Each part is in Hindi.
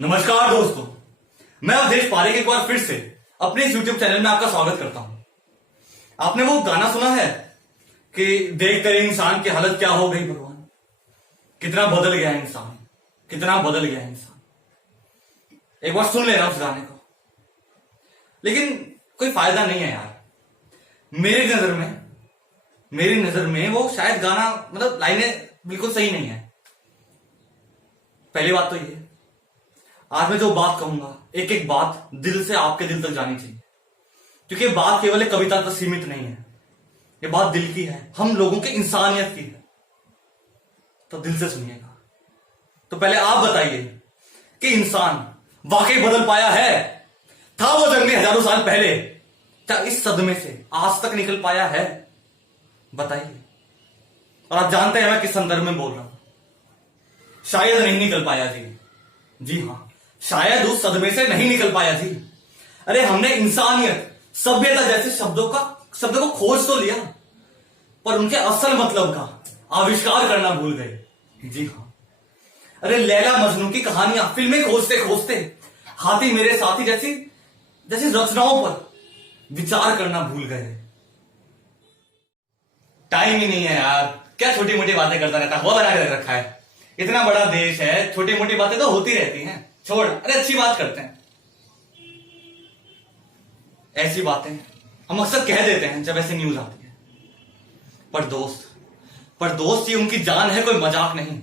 नमस्कार दोस्तों, मैं अवधेश पारेख एक बार फिर से अपने इस YouTube चैनल में आपका स्वागत करता हूं। आपने वो गाना सुना है कि देख तेरे इंसान की हालत क्या हो गई भगवान, कितना बदल गया इंसान, कितना बदल गया इंसान। एक बार सुन लेना उस गाने को। लेकिन कोई फायदा नहीं है यार, मेरी नजर में वो शायद गाना मतलब लाइनें बिल्कुल सही नहीं है। पहली बात तो ये, आज मैं जो बात कहूंगा एक एक बात दिल से आपके दिल तक जानी चाहिए, क्योंकि ये बात केवल एक कविता तक सीमित नहीं है, ये बात दिल की है, हम लोगों की इंसानियत की है। तो दिल से सुनिएगा। तो पहले आप बताइए कि इंसान वाकई बदल पाया है? था वो जंगली हजारों साल पहले, क्या इस सदमे से आज तक निकल पाया है? बताइए। और आप जानते हैं मैं किस संदर्भ में बोल रहा हूं। शायद नहीं निकल पाया जी। जी हां, शायद उस सदमे से नहीं निकल पाया जी। अरे हमने इंसानियत, सभ्यता जैसे शब्दों को खोज तो लिया, पर उनके असल मतलब का आविष्कार करना भूल गए। जी हां, अरे लैला मजनू की कहानियां फिल्में खोजते खोजते हाथी मेरे साथी जैसी रचनाओं पर विचार करना भूल गए। टाइम ही नहीं है यार, क्या छोटी मोटी बातें करता रहता है, हुआ बना के रखा है। इतना बड़ा देश है, छोटी मोटी बातें तो होती रहती हैं। छोड़, अरे अच्छी बात करते हैं। ऐसी बातें हम अक्सर कह देते हैं जब ऐसी न्यूज आती है। पर दोस्त ये उनकी जान है, कोई मजाक नहीं।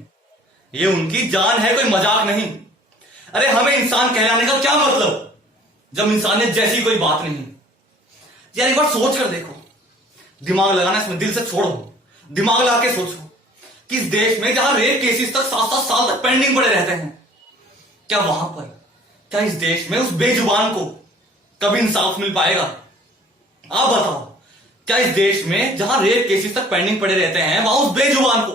ये उनकी जान है, कोई मजाक नहीं। अरे हमें इंसान कहलाने का क्या मतलब जब इंसानियत जैसी कोई बात नहीं। यार एक बार सोच कर देखो, दिमाग लगाना इसमें दिल से छोड़ो, दिमाग लगा के सोचो कि इस देश में जहां रेप केसेस तक 7-7 साल तक पेंडिंग पड़े रहते हैं, क्या इस देश में उस बेजुबान को कभी इंसाफ मिल पाएगा? आप बताओ, क्या इस देश में जहां रेप केसेस तक पेंडिंग पड़े रहते हैं वहां उस बेजुबान को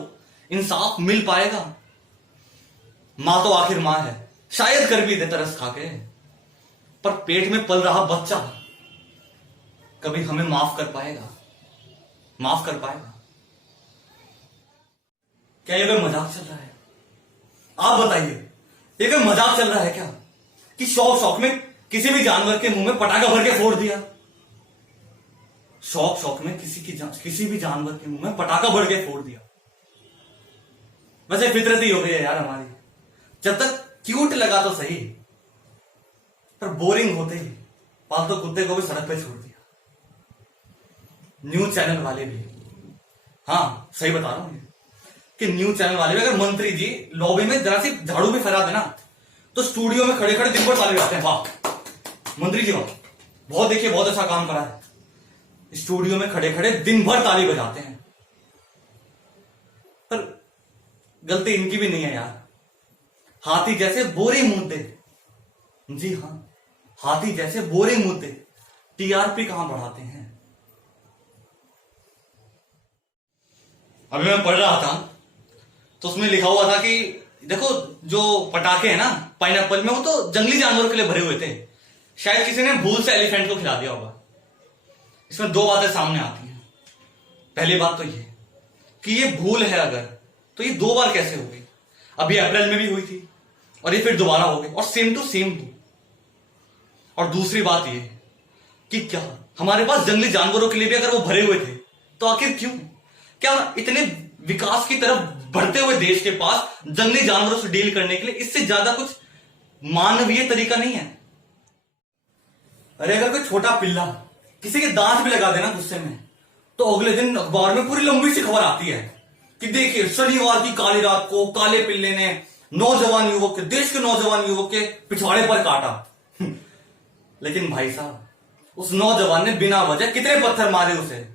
इंसाफ मिल पाएगा? मां तो आखिर मां है, शायद कर भी दे तरस खा के, पर पेट में पल रहा बच्चा कभी हमें माफ कर पाएगा? क्या ये कोई मजाक चल रहा है? आप बताइए, ये कोई मजाक चल रहा है क्या कि शौक में किसी भी जानवर के मुंह में पटाखा भर के फोड़ दिया? शौक में किसी भी जानवर के मुंह में पटाखा भर के फोड़ दिया। वैसे फितरत ही हो गई है यार हमारी, जब तक क्यूट लगा तो सही, पर बोरिंग होते ही पालतू कुत्ते को भी सड़क पे छोड़ दिया। न्यूज चैनल वाले भी, हाँ सही बता रहा हूं कि न्यूज चैनल वाले भी, अगर मंत्री जी लॉबी में जरा सी झाड़ू भी फैला देना तो स्टूडियो में खड़े खड़े दिन भर ताली बजाते हैं। वाह मंत्री जी, वाह, बहुत देखिए, बहुत अच्छा काम करा है। स्टूडियो में खड़े खड़े दिन भर ताली बजाते हैं, पर गलती इनकी भी नहीं है यार। हाथी जैसे बोरिंग मुद्दे, जी हां, हाथी जैसे बोरिंग मुद्दे टीआरपी कहां बढ़ाते हैं? अभी मैं पढ़ रहा था तो उसमें लिखा हुआ था कि देखो जो पटाखे हैं ना पाइनएप्पल में, वो तो जंगली जानवरों के लिए भरे हुए थे। शायद किसी ने भूल से एलिफेंट को खिला दिया होगा। इसमें दो बातें सामने आती हैं। पहली बात तो ये कि ये भूल है अगर, तो ये 2 बार कैसे हो गई? अभी अप्रैल में भी हुई थी और ये फिर दोबारा हो गई, और सेम टू सेम थी। और दूसरी बात ये कि क्या हमारे पास जंगली जानवरों के लिए भी अगर वो भरे हुए थे तो आखिर क्यों? क्या इतने विकास की तरफ बढ़ते हुए देश के पास जंगली जानवरों से डील करने के लिए इससे ज्यादा कुछ मानवीय तरीका नहीं है? अरे अगर कोई छोटा पिल्ला किसी के दांत भी लगा देना गुस्से में, तो अगले दिन अखबार में पूरी लंबी सी खबर आती है कि देखिए शनिवार की काली रात को काले पिल्ले ने देश के नौजवान युवक के पिछवाड़े पर काटा। लेकिन भाई साहब, उस नौजवान ने बिना वजह कितने पत्थर मारे उसे,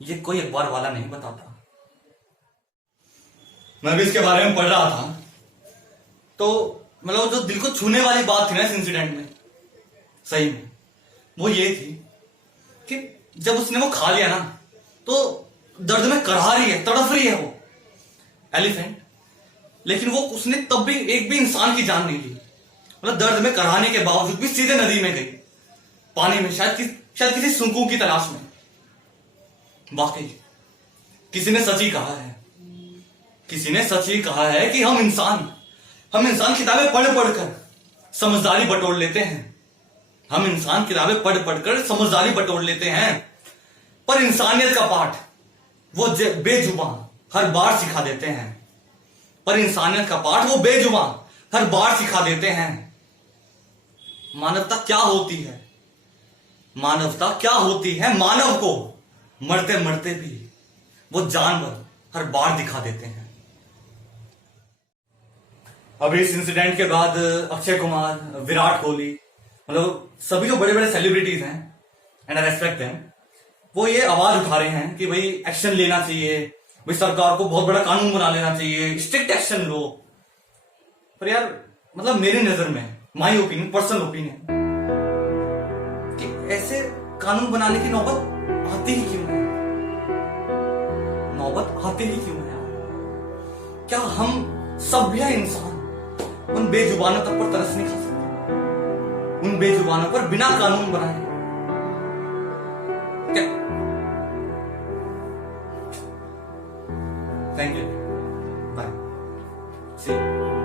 ये कोई अखबार वाला नहीं बताता। मैं भी इसके बारे में पढ़ रहा था, तो मतलब जो दिल को छूने वाली बात थी ना इस इंसिडेंट में, सही में वो ये थी कि जब उसने वो खा लिया ना, तो दर्द में करहा रही है, तड़फ रही है वो एलिफेंट, लेकिन वो उसने तब भी एक भी इंसान की जान नहीं ली। मतलब दर्द में करहाने के बावजूद भी सीधे नदी में गई, पानी में, शायद किसी सुंकू की तलाश में। वाकई किसी ने सच ही कहा है कि हम इंसान किताबें पढ़ पढ़कर समझदारी बटोर लेते हैं। हम इंसान किताबें पढ़ पढ़कर समझदारी बटोर लेते हैं, पर इंसानियत का पाठ वो बेजुबान हर बार सिखा देते हैं। पर इंसानियत का पाठ वो बेजुबान हर बार सिखा देते हैं। मानवता क्या होती है, मानवता क्या होती है, मानव को मरते मरते भी वो जानवर हर बार दिखा देते हैं। अब इस इंसिडेंट के बाद अक्षय कुमार, विराट कोहली, मतलब सभी जो बड़े बड़े सेलिब्रिटीज हैं, एंड आई रेस्पेक्ट देम, वो ये आवाज उठा रहे हैं कि भाई एक्शन लेना चाहिए, भाई सरकार को बहुत बड़ा कानून बना लेना चाहिए, स्ट्रिक्ट एक्शन लो। पर यार मतलब मेरी नजर में, माई ओपिनियन, पर्सनल ओपिनियन, कि ऐसे कानून बनाने की नौबत आती ही क्यों है, नौबत आती ही क्यों है? क्या हम सभ्य इंसान उन बेजुबानों तक पर तरस नहीं खा सकते, उन बेजुबानों पर बिना कानून बनाए? क्या? Thank you, bye, see you.